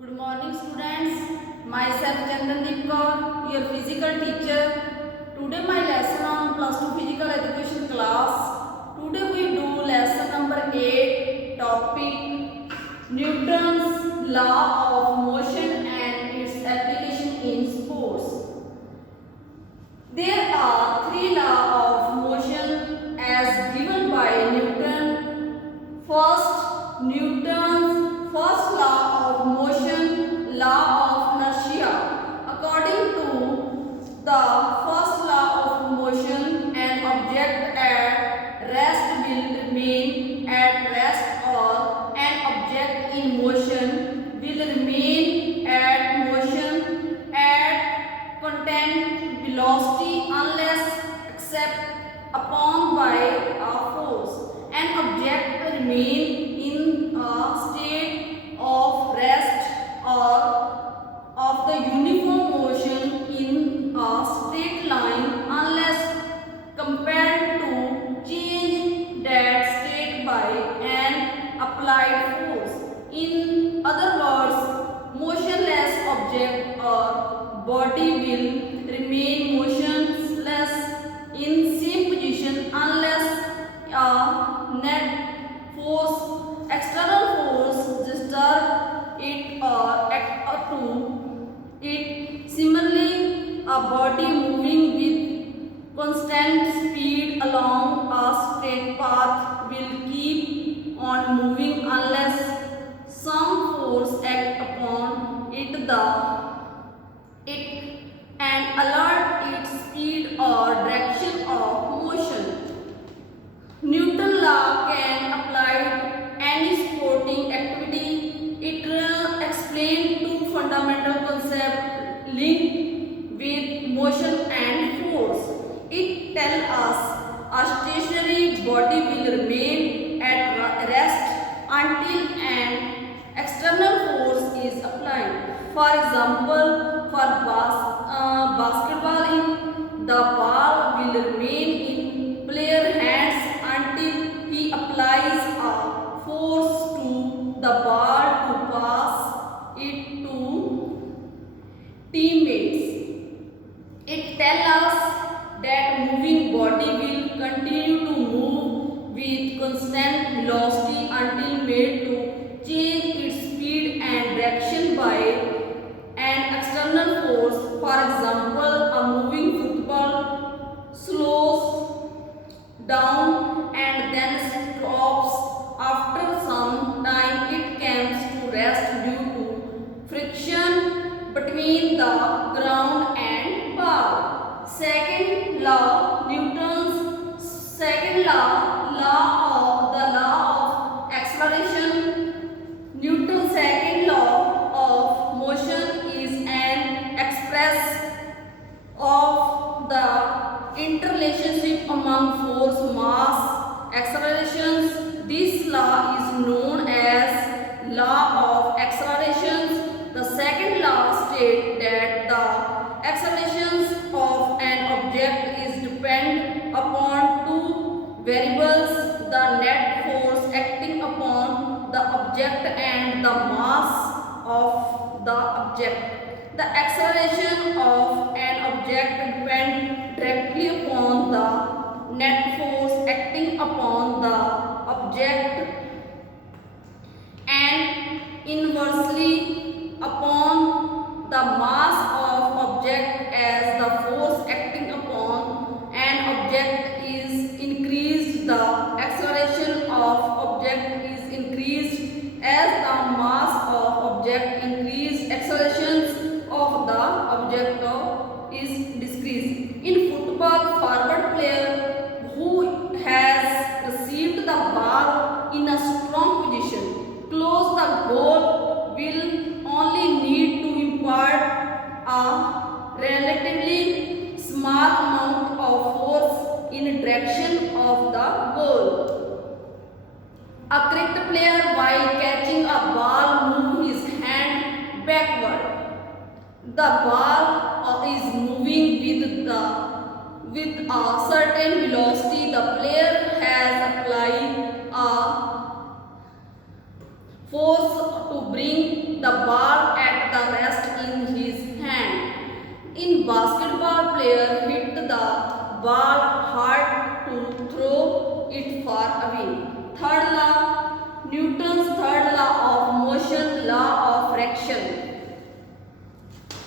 Good morning students. Myself Chandandeep Kaur, your physical teacher. Today my lesson on plus 2 physical education class. Today we do lesson number 8, topic Newton's law of motion and its application in sports. There are 3 laws of motion as given by Newton. First, Newton's first law of motion, law of inertia. According to the first law of motion, an object at rest will remain at rest, or an object in motion will remain at motion at constant velocity unless except upon by a force. An object remain in a state of rest or of the uniform motion in a straight line unless compared to change that state by an applied force. In other words, motionless object or body will remain motionless in same position unless a net force, external force, disturb it or act to it. Similarly, a body moving with constant speed along a straight path will keep on moving unless some force act upon it and alert its speed or direction of motion. Newton law can apply to any sporting activity. It explains two fundamental concepts linked with motion and force. It tells us a stationary body will remain at rest until an external force is applied. For example, for basketballing, the ball will remain in player hands until he applies a force to the ball to pass it to teammates. It tells us that moving body will continue to move with constant velocity until made to change its speed and direction by an external force. For example, a moving football slows down and then stops. After some time it comes to rest due to friction between the ground and ball. Second law, Newton's second law of acceleration. Newton's second law of motion is an express of the interrelationship among force, mass, accelerations. This law is known as law of accelerations. The second law states that the accelerations of an object is depend upon two variables: the net force acting upon the object and the mass of the object. The acceleration of an object depends directly upon the net force acting upon the object and inversely upon the mass of object. As the force acting upon an object is increased, the acceleration of object is increased. As the mass of object increased, accelerations of the object is decreased. In football, forward player who has received the ball in a strong position close the goal will only need to impart a relatively small amount of force in direction of the goal. A cricket player, while catching a ball, moves his hand backward. The ball is moving with a certain velocity. The player has applied a force to bring the ball fraction.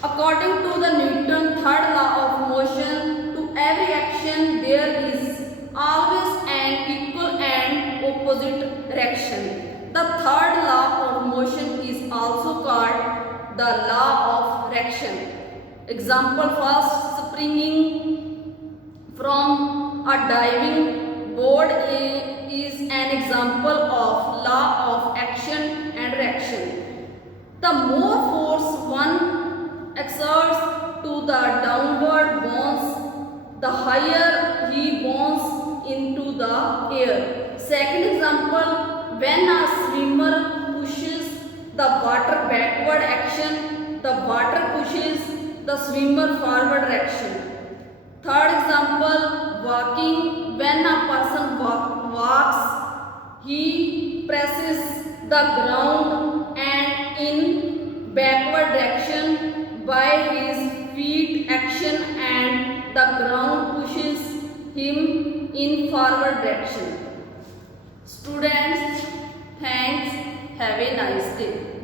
According to the Newton's third law of motion, to every action there is always an equal and opposite reaction. The third law of motion is also called the law of reaction. Example first, springing from a diving board is an example of law of action and reaction. The more force one exerts to the downward bounce, the higher he bounces into the air. Second example, when a swimmer pushes the water backward action, the water pushes the swimmer forward action. Third example, walking, when a person walks, he presses the ground and in backward direction by his feet action, and the ground pushes him in forward direction. Students, thanks. Have a nice day.